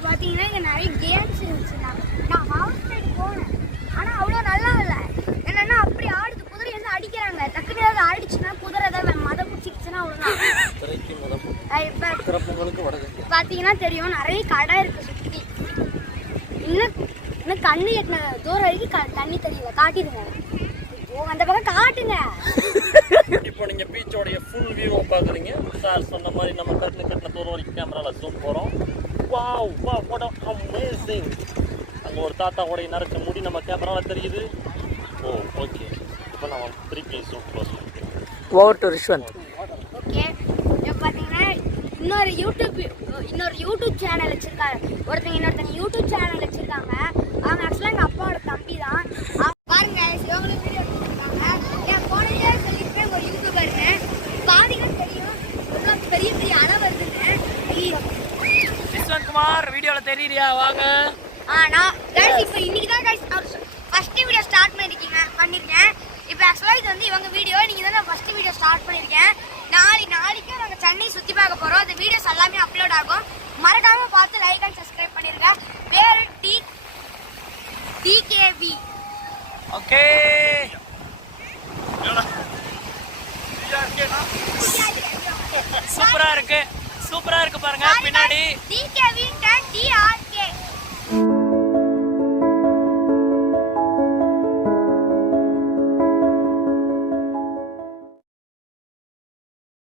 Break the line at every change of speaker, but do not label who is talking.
பார்த்தீங்கன்னா இங்கே நிறைய கேம்ஸ் இருந்துச்சுண்ணா நான் ஹவுஸ் ரைடு போனேன். ஆனால் அவ்வளோ நல்லா இல்லை. என்னன்னா அப்படி ஆடுது. குதிரை வந்து அடிக்கிறாங்க. டக்குனு ஏதாவது ஆடிச்சுன்னா குதிரை ஏதாவது மதம் பிடிச்சிக்கிச்சுன்னா அவ்வளோதான் பார்த்தீங்கன்னா தெரியும். நிறைய கடை இருக்கு சுற்றி இன்னும் இன்னும் கண்ணு எட்டின தூரம் வரைக்கும் க- தண்ணி தெரியல. காட்டிடுங்க. ஓ அந்த பக்கம் காட்டுங்க.
இப்போ நீங்க பீச்சோடைய ஃபுல் வியூவை பாக்குறீங்க. சார் சொன்ன மாதிரி நம்ம கட்டின கட்டின தூரம் வரைக்கும் கேமரால ஜூம் போறோம். வாவ் வா வாட் அமேசிங் அங்க ஒரு தாத்தாவுடைய நரைச்ச முடி நம்ம கேமரால தெரியுது. ஓ ஓகே இப்போ நம்ம திருப்பி close
over to Rishwanth
okay இப்போ பார்த்தீங்கன்னா இன்னொரு யூடியூப் இன்னொரு யூடியூப் சேனல் வச்சிருக்காங்க ஒருத்தங்க இன்னொருத்தங்க யூடியூப் சேனல் வச்சிருக்காங்க. அவங்க ஆக்சுவலாக எங்கள் அப்பாவோட தம்பி தான். பாருங்க இவங்களும் வீடியோ எடுத்துருக்காங்க. என் போனதே சொல்லியிருக்கேன் ஒரு யூடியூபர்னு பாதிங்க தெரியும். பெரிய பெரிய வருதுன்னு ஐயோ
ரிஷ்வந்த் குமார் வீடியோவில் தெரியுறியா? வாங்க.
ஆனா கைஸ் இப்போ இன்னைக்கு தான் கைஸ் ஃபர்ஸ்ட் வீடியோ ஸ்டார்ட் பண்ணிருக்கீங்க பண்ணிருக்கேன். இப்போ ஆக்சுவலாக இது வந்து இவங்க வீடியோ இன்னைக்கு தான் ஃபர்ஸ்ட் வீடியோ ஸ்டார்ட் பண்ணிருக்கேன். நாளை நாளைக்கு நாங்கள் சென்னை சுற்றி பார்க்க போகிறோம் அந்த வீடியோஸ் எல்லாமே அப்லோட் ஆகும். மறக்காம பார்த்து லைக் அண்ட் சப்ஸ்கிரைப் பண்ணிருங்க. பேர் டி டிகேவி
ஓகே. சூப்பரா இருக்கு. นี่แกวิ่
งแก๊ดีเหร